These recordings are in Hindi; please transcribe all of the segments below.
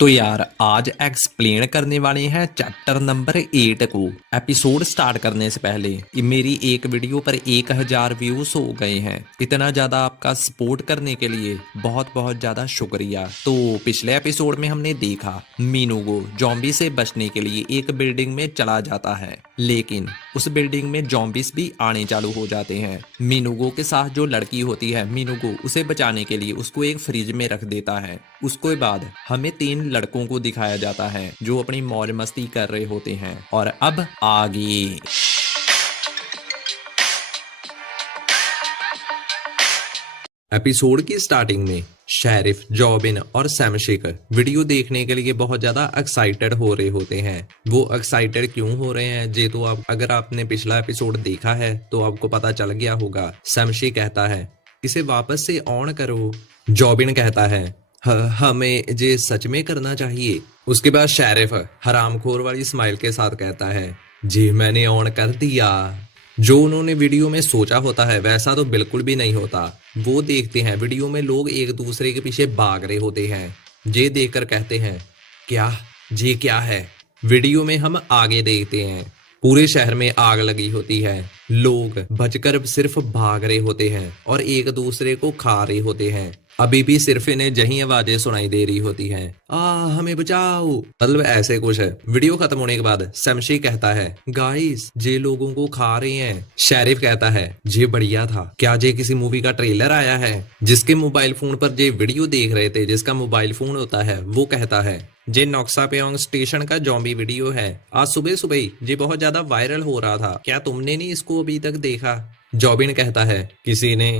तो यार आज एक्सप्लेन करने वाले हैं चैप्टर नंबर 8 को। एपिसोड स्टार्ट करने से पहले मेरी एक वीडियो पर 1000 व्यूज हो गए हैं। इतना ज़्यादा आपका सपोर्ट करने के लिए बहुत बहुत ज़्यादा शुक्रिया। तो पिछले एपिसोड में हमने देखा मीनूगो जॉम्बी से बचने के लिए एक बिल्डिंग में चला जाता है, लेकिन उस बिल्डिंग में जॉम्बिस भी आने चालू हो जाते हैं। मीनूगो के साथ जो लड़की होती है मीनूगो उसे बचाने के लिए उसको एक फ्रिज में रख देता है। उसके बाद हमें 3 लड़कों को दिखाया जाता है जो अपनी मौज मस्ती कर रहे होते हैं। और अब आगे एपिसोड की स्टार्टिंग में शेरिफ, जॉबिन और सैम शेकर वीडियो देखने के लिए बहुत ज्यादा एक्साइटेड हो रहे होते हैं। वो एक्साइटेड क्यों हो रहे हैं ये तो अगर आपने पिछला एपिसोड देखा है तो आपको पता चल गया होगा। सैम शे कहता है इसे वापस से ऑन करो। जॉबिन कहता है हमें ये सच में करना चाहिए। उसके बाद शेरिफ हरामखोर वाली स्माइल के साथ कहता है जी मैंने ऑन कर दिया। जो उन्होंने वीडियो में सोचा होता है वैसा तो बिल्कुल भी नहीं होता। वो देखते हैं वीडियो में लोग एक दूसरे के पीछे भाग रहे होते हैं। ये देखकर कहते हैं क्या ये क्या है। वीडियो में हम आगे देखते हैं पूरे शहर में आग लगी होती है। लोग बचकर सिर्फ भाग रहे होते हैं और एक दूसरे को खा रहे होते हैं। अभी भी सिर्फ इन्हें जही आवाजें सुनाई दे रही होती हैं, हमें बचाओ, मतलब ऐसे कुछ है। वीडियो खत्म होने के बाद शमशी कहता है गाइस जे लोगों को खा रहे हैं। शेरिफ कहता है जे बढ़िया था। क्या जे किसी मूवी का ट्रेलर आया है। जिसके मोबाइल फोन पर जे वीडियो देख रहे थे, जिसका मोबाइल फोन होता है, वो कहता है जे नोक्सा पेयोंग स्टेशन का जॉम्बी वीडियो है। आज सुबह सुबह ये बहुत ज्यादा वायरल हो रहा था। क्या तुमने नहीं इसको अभी तक देखा। जॉबिन कहता है किसी ने।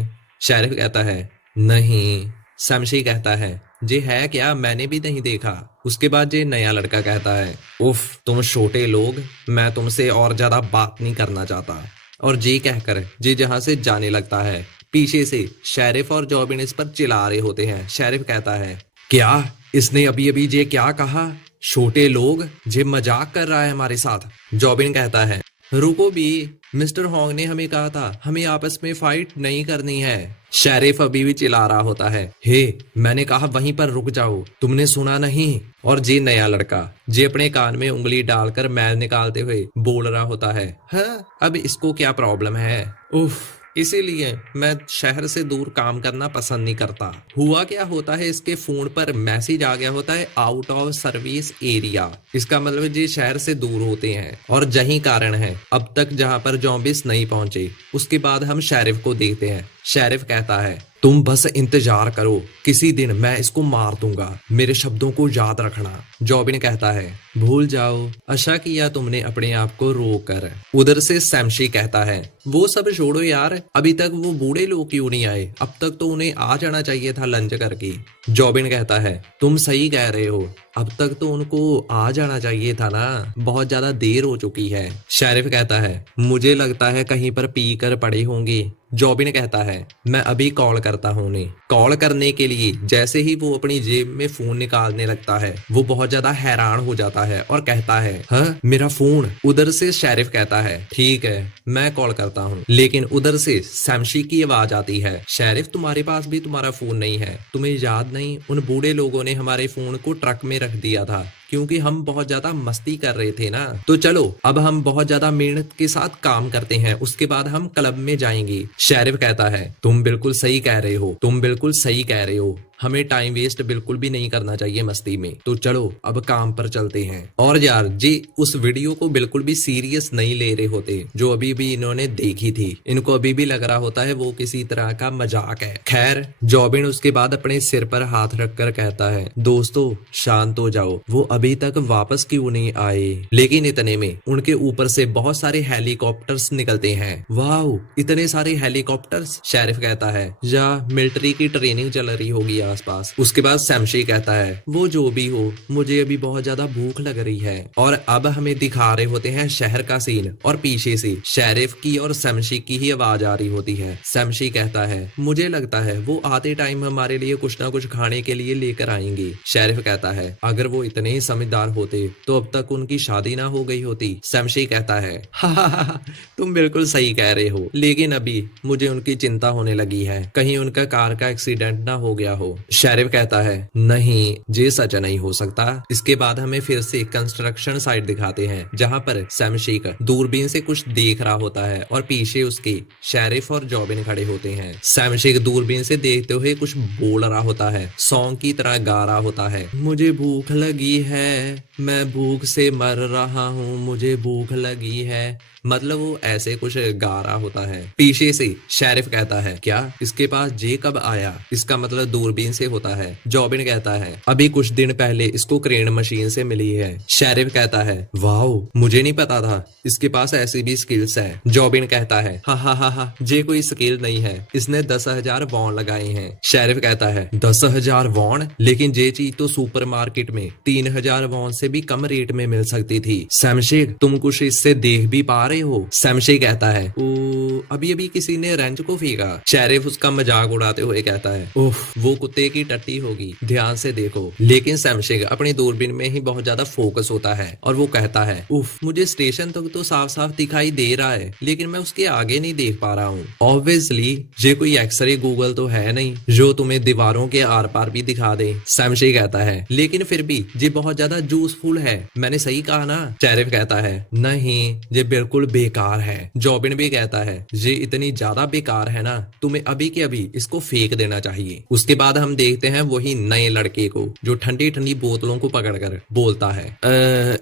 शेरिफ कहता है नहीं। शमशी कहता है जे है क्या, मैंने भी नहीं देखा। उसके बाद जे नया लड़का कहता है उफ तुम छोटे लोग, मैं तुमसे और ज्यादा बात नहीं करना चाहता। और जे कहकर जे जहां से जाने लगता है। पीछे से शेरिफ और जॉबिन इस पर चिल्ला रहे होते हैं। शेरिफ कहता है क्या इसने अभी अभी जे क्या कहा, छोटे लोग, जे मजाक कर रहा है हमारे साथ। जॉबिन कहता है रुको भी, मिस्टर होंग ने हमें कहा था हमें आपस में फाइट नहीं करनी है। शेरिफ अभी भी चिल्ला रहा होता है हे मैंने कहा वहीं पर रुक जाओ, तुमने सुना नहीं। और जे नया लड़का जे अपने कान में उंगली डालकर मैल निकालते हुए बोल रहा होता है हाँ अब इसको क्या प्रॉब्लम है। उफ इसीलिए मैं शहर से दूर काम करना पसंद नहीं करता। हुआ क्या होता है, इसके फोन पर मैसेज आ गया होता है आउट ऑफ सर्विस एरिया। इसका मतलब ये शहर से दूर होते हैं और यही कारण है अब तक जहां पर जॉम्बिस नहीं पहुंचे। उसके बाद हम शेरिफ को देखते हैं। शेरिफ कहता है तुम बस इंतजार करो, किसी दिन मैं इसको मार दूंगा, मेरे शब्दों को याद रखना। जॉबिन कहता है भूल जाओ, अच्छा किया तुमने अपने आप को रोक कर। उधर से शमशी कहता है वो सब छोड़ो यार, अभी तक वो बूढ़े लोग क्यों नहीं आए, अब तक तो उन्हें आ जाना चाहिए था लंच करके। जॉबिन कहता है तुम सही कह रहे हो, अब तक तो उनको आ जाना चाहिए था ना, बहुत ज्यादा देर हो चुकी है। शेरिफ कहता है मुझे लगता है कहीं पर पी कर पड़े होंगे। जॉबिन कहता है मैं अभी कॉल करता हूँ उन्हें। कॉल करने के लिए जैसे ही वो अपनी जेब में फोन निकालने लगता है वो बहुत ज्यादा हैरान हो जाता है और कहता है हाँ मेरा फोन। उधर से शेरिफ कहता है ठीक है मैं कॉल करता हूँ। लेकिन उधर से शमशी की आवाज आती है शेरिफ तुम्हारे पास भी तुम्हारा फोन नहीं है, तुम्हें याद नहीं उन बूढ़े लोगों ने हमारे फोन को ट्रक में रख दिया था क्योंकि हम बहुत ज्यादा मस्ती कर रहे थे ना। तो चलो अब हम बहुत ज्यादा मेहनत के साथ काम करते हैं, उसके बाद हम क्लब में जाएंगे। शेरिफ कहता है तुम बिल्कुल सही कह रहे हो, तुम बिल्कुल सही कह रहे हो, हमें टाइम वेस्ट बिल्कुल भी नहीं करना चाहिए मस्ती में। तो चलो अब काम पर चलते हैं। और यार जी उस वीडियो को बिल्कुल भी सीरियस नहीं ले रहे होते जो अभी भी इन्होंने देखी थी। इनको अभी भी लग रहा होता है वो किसी तरह का मजाक है। खैर जॉबिन उसके बाद अपने सिर पर हाथ रखकर कहता है दोस्तों शांत हो जाओ, वो अभी तक वापस क्यों नहीं आए। लेकिन इतने में उनके ऊपर से बहुत सारे हेलीकॉप्टर्स निकलते हैं। वाओ इतने सारे हेलीकॉप्टर्स। शेरिफ कहता है या मिलिट्री की ट्रेनिंग चल रही होगी आसपास। उसके बाद शमशी कहता है वो जो भी हो मुझे अभी बहुत ज्यादा भूख लग रही है। और अब हमें दिखा रहे होते हैं शहर का सीन और पीछे से शेरिफ की और शमशी की ही आवाज आ रही होती है। शमशी कहता है मुझे लगता है वो आते टाइम हमारे लिए कुछ ना कुछ खाने के लिए लेकर आएंगे। शेरिफ कहता है अगर वो इतने ही समझदार होते तो अब तक उनकी शादी ना हो गई होती। शमशी कहता है हा तुम बिल्कुल सही कह रहे हो, लेकिन अभी मुझे उनकी चिंता होने लगी है, कहीं उनका कार का एक्सीडेंट ना हो गया हो। शेरिफ कहता है नहीं, ये सच नहीं हो सकता। इसके बाद हमें फिर से कंस्ट्रक्शन साइट दिखाते हैं जहां पर सैम शेकर दूरबीन से कुछ देख रहा होता है और पीछे उसके शेरिफ और जॉबिन खड़े होते हैं। सैम शेकर दूरबीन से देखते हुए कुछ बोल रहा होता है, सॉन्ग की तरह गा रहा होता है। मुझे भूख लगी है, मैं भूख से मर रहा हूँ, मुझे भूख लगी है। मतलब वो ऐसे कुछ गा रहा होता है। पीछे से शेरिफ कहता है क्या इसके पास जे कब आया? इसका मतलब दूरबीन से होता है। जॉबिन कहता है अभी कुछ दिन पहले इसको क्रेन मशीन से मिली है। शेरिफ कहता है वाओ, मुझे नहीं पता था इसके पास ऐसी भी स्किल्स है। जॉबिन कहता है हा हा हा हा, जे कोई स्किल नहीं है, इसने 10,000 वॉन लगाए हैं। शेरिफ कहता है 10,000 वॉन? लेकिन जे चीज तो सुपरमार्केट में 3,000 वॉन से भी कम रेट में मिल सकती थी। सैमशेक तुम कुछ इससे देख भी पा रहे हो? सैमशेक कहता है ओ, अभी अभी किसी ने रेंच को फेंका। शेरिफ उसका मजाक उड़ाते हुए कहता है उफ, वो कुत्ते की टट्टी होगी, ध्यान से देखो। लेकिन सैमशेक अपनी दूरबीन में ही बहुत ज्यादा फोकस होता है और वो कहता है उफ, मुझे स्टेशन तक तो साफ साफ दिखाई दे रहा है लेकिन मैं उसके आगे नहीं देख पा रहा हूँ। ऑब्वियसली ये कोई एक्सरे गूगल तो है नहीं जो तुम्हें दीवारों के आर पार भी दिखा दे। सैमशेक कहता है लेकिन फिर भी ये बहुत ज्यादा जूसफुल है, मैंने सही कहा ना? शेरिफ कहता है नहीं, ये बिल्कुल बेकार है। जॉबिन भी कहता है ये इतनी ज्यादा बेकार है ना, तुम्हें अभी के अभी इसको फेंक देना चाहिए। उसके बाद हम देखते हैं वही नए लड़के को जो ठंडी ठंडी बोतलों को पकड़कर बोलता है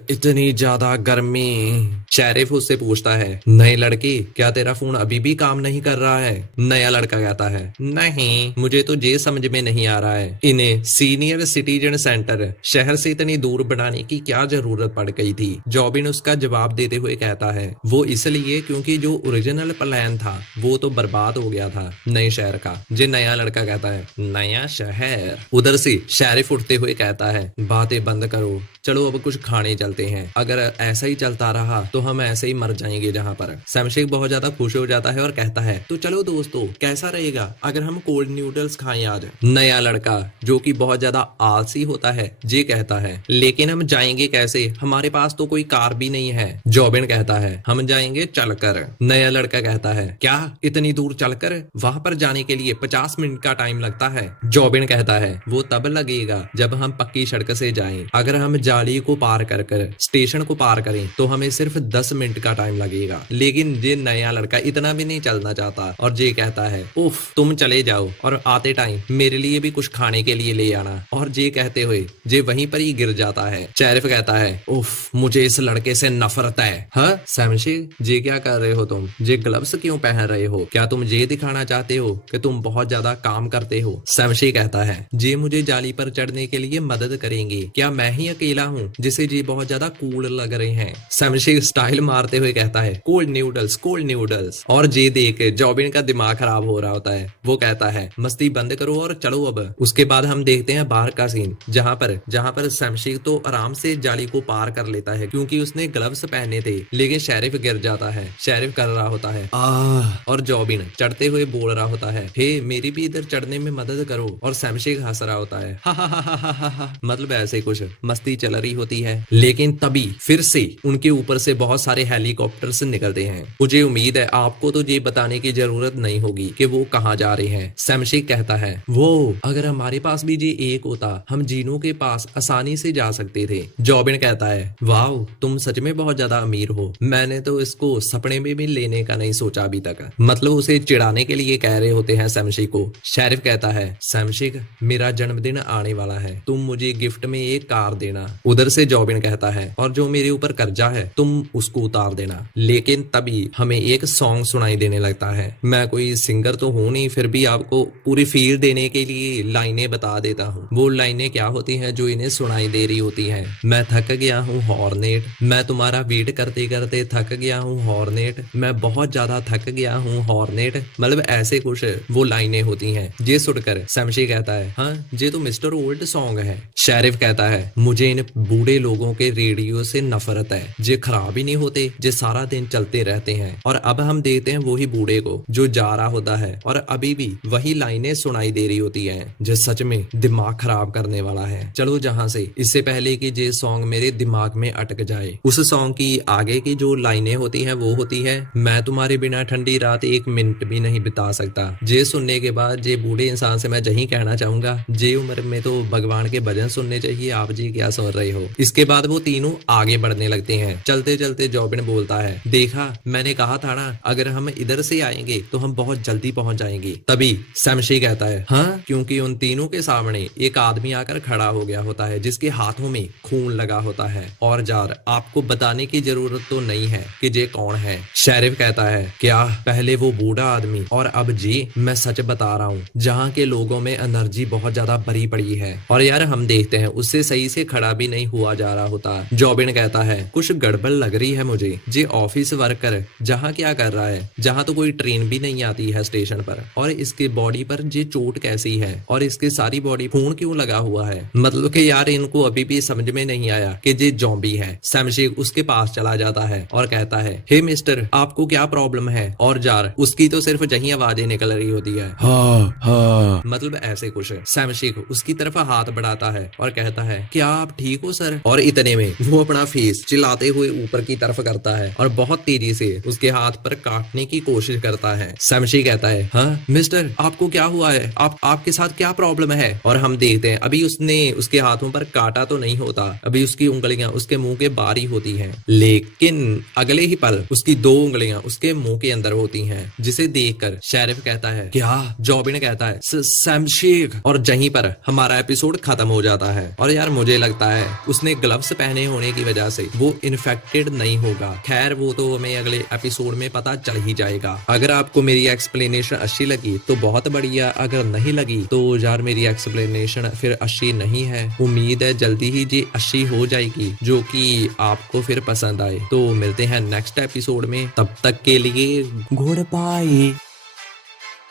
इतनी ज्यादा गर्मी। शेरिफ उससे पूछता है नए लड़के क्या तेरा फोन अभी भी काम नहीं कर रहा है? नया लड़का कहता है नहीं, मुझे तो ये समझ में नहीं आ रहा है इन्हें सीनियर सिटीजन सेंटर शहर से इतनी दूर बनाने की क्या जरूरत पड़ गई थी। जॉबिन उसका जवाब देते हुए कहता है वो इसलिए क्योंकि जो ओरिजिनल प्लान था वो तो बर्बाद हो गया था नए शहर का। जे नया लड़का कहता है नया शहर। उधर से शेरिफ उठते हुए कहता है बातें बंद करो, चलो अब कुछ खाने चलते हैं, अगर ऐसा ही चलता रहा तो हम ऐसे ही मर जाएंगे जहाँ पर। सैमशेक बहुत ज्यादा खुश हो जाता है और कहता है तो चलो दोस्तों, कैसा रहेगा अगर हम कोल्ड न्यूडल्स खाएं आज? नया लड़का जो कि बहुत ज्यादा आलसी होता है जे कहता है लेकिन हम जाएंगे कैसे, हमारे पास तो कोई कार भी नहीं है। जॉबिन कहता है हम जाएंगे चलकर। नया लड़का कहता है क्या इतनी दूर चलकर? वहां पर जाने के लिए 50 मिनट का टाइम लगता है। जॉबिन कहता है वो तब लगेगा जब हम पक्की सड़क से जाएं, अगर हम जाली को पार कर कर स्टेशन को पार करें तो हमें सिर्फ 10 मिनट का टाइम लगेगा। लेकिन ये नया लड़का इतना भी नहीं चलना चाहता और जे कहता है उफ, तुम चले जाओ और आते टाइम मेरे लिए भी कुछ खाने के लिए ले आना। और जे कहते हुए जे वहीं पर ही गिर जाता है। शेरिफ कहता है उफ, मुझे इस लड़के से नफरत है। हाँ सैमशेक, जे क्या कर रहे हो तुम? जे ग्लव्स क्यों पहन रहे हो? क्या तुम ये दिखाना चाहते हो कि तुम बहुत ज्यादा काम करते हो? सैमशेक कहता है जे मुझे जाली पर चढ़ने के लिए मदद करेंगे, क्या मैं ही अकेला हूँ जिसे जे बहुत ज्यादा कूल लग रहे हैं? सैमशेक स्टाइल मारते हुए कहता है कोल्ड न्यूडल्स, कोल्ड न्यूडल्स। और जे देख जॉबिन का दिमाग खराब हो रहा होता है। वो कहता है मस्ती बंद करो और चलो अब। उसके बाद हम देखते हैं बाहर का सीन जहाँ पर सैमशेक तो आराम से जाली को पार कर लेता है क्योंकि उसने ग्लव्स पहने थे, लेकिन शेरिफ गिर जाता है। शेरिफ कर रहा होता है और जॉबिन चढ़ते हुए बोल रहा होता है हे मेरी भी इधर चढ़ने में मदद करो। और सैमशेक हंस रहा होता है हा हा हा हा हा हा। मतलब ऐसे कुछ मस्ती चल रही होती है। लेकिन तभी फिर से उनके ऊपर से बहुत सारे हेलीकॉप्टर्स निकलते हैं। मुझे उम्मीद है आपको तो ये बताने की जरूरत नहीं होगी कि वो कहाँ जा रहे हैं। सैमशेक कहता है वो अगर हमारे पास भी ये एक होता हम जीनों के पास आसानी से जा सकते थे। जॉबिन कहता है वाओ, तुम सच में बहुत ज्यादा अमीर हो, मैंने तो इसको सपने में भी लेने का नहीं सोचा अभी तक। मतलब उसे चिढ़ाने के लिए कह रहे होते हैं सैमशेक को। शेरिफ कहता है सैमशेक, मेरा जन्मदिन आने वाला है, तुम मुझे गिफ्ट में एक कार देना। उधर से जॉबिन कहता है और जो मेरे ऊपर कर्जा है तुम उसको उतार देना। लेकिन तभी हमें एक सॉन्ग सुनाई देने लगता है। मैं कोई सिंगर तो हूं नहीं, फिर भी आपको पूरी फील देने के लिए लाइनें बता देता हूँ। वो लाइनें क्या होती हैं जो इन्हें सुनाई दे रही होती हैं। मैं थक गया हूँ हॉर्नेट, मैं तुम्हारा वेट करते करते थक गया हूँ हॉर्नेट, मैं बहुत ज्यादा थक गया हूँ हॉर्नेट। मतलब ऐसे कुछ वो लाइनें होती हैं। ये सुनकर सैमशेक कहता है हाँ ये तो मिस्टर ओल्ड सॉन्ग है। शेरिफ कहता है मुझे इन बूढ़े लोगों के रेडियो से नफरत है, जे खराब ही नहीं होते, जे सारा दिन चलते रहते हैं। और अब हम देखते हैं वही बूढ़े को जो जा रहा होता है और अभी भी वही लाइनें सुनाई दे रही होती हैं जो सच में दिमाग खराब करने वाला है। चलो जहाँ से, इससे पहले कि ये सॉन्ग मेरे दिमाग में अटक जाए, उस सॉन्ग की आगे की जो लाइनें महीने होती हैं वो होती है मैं तुम्हारे बिना ठंडी रात एक मिनट भी नहीं बिता सकता। जे सुनने के बाद जे बूढ़े इंसान से मैं यही कहना चाहूंगा, जे उम्र में तो भगवान के भजन सुनने चाहिए, आप जी क्या सोच रहे हो। इसके बाद वो तीनों आगे बढ़ने लगते हैं। चलते चलते जॉबिन बोलता है, देखा मैंने कहा था ना, अगर हम इधर से आएंगे तो हम बहुत जल्दी पहुंच जाएंगे। तभी सैमशी कहता है, हाँ, क्योंकि उन तीनों के सामने एक आदमी आकर खड़ा हो गया होता है जिसके हाथों में खून लगा होता है। और जार, आपको बताने की जरूरत तो नहीं है कि जे कौन है। शेरिफ कहता है, क्या पहले वो बूढ़ा आदमी और अब जी। मैं सच बता रहा हूँ, जहाँ के लोगों में एनर्जी बहुत ज्यादा भरी पड़ी है और यार हम देखते हैं उससे सही से खड़ा भी नहीं हुआ जा रहा होता। जॉबिन कहता है, कुछ गड़बड़ लग रही है मुझे। जे ऑफिस वर्कर जहाँ क्या कर रहा है, जहाँ तो कोई ट्रेन भी नहीं आती है स्टेशन पर, और इसके बॉडी पर जे चोट कैसी है और इसके सारी बॉडी खून क्यों लगा हुआ है। मतलब कि यार इनको अभी भी समझ में नहीं आया कि जे जॉम्बी है। सैमशी उसके पास चला जाता है और कहता है, हे मिस्टर, आपको क्या प्रॉब्लम है। और जार, उसकी तो सिर्फ यही आवाजें निकल रही होती है, हाँ हाँ, मतलब ऐसे कुछ। सैमशी उसकी तरफ हाथ बढ़ाता है और कहता है, क्या आप ठीक हो सर। और इतने में वो अपना फेस चिल्लाते हुए ऊपर की तरफ करता है और बहुत तेजी से उसके हाथ पर काटने की कोशिश करता है। सैमशी कहता है, हाँ मिस्टर, आपको क्या हुआ है, आपके साथ क्या प्रॉब्लम है। और हम देखते हैं अभी उसने उसके हाथों पर काटा तो नहीं होता, अभी उसकी उंगलियां उसके मुंह के बाहर ही होती हैं, लेकिन अगले ही पल उसकी 2 उंगलियां उसके मुंह के अंदर होती हैं, जिसे देखकर शेरिफ कहता है, क्या। जॉबिन कहता है, सैमशी। और यहीं पर हमारा एपिसोड खत्म हो जाता है। और यार मुझे लगता है उसने ग्लव्स पहने होने की वजह से वो इन्फेक्टेड नहीं होगा। खैर वो तो हमें अगले एपिसोड में पता चल ही जाएगा। अगर आपको मेरी एक्सप्लेनेशन अच्छी लगी तो बहुत बढ़िया, अगर नहीं लगी तो यार मेरी एक्सप्लेनेशन फिर अच्छी नहीं है। उम्मीद है जल्दी ही जी अच्छी हो जाएगी, जो कि आपको फिर पसंद आए। तो मिलते हैं नेक्स्ट एपिसोड में, तब तक के लिए गुड बाय।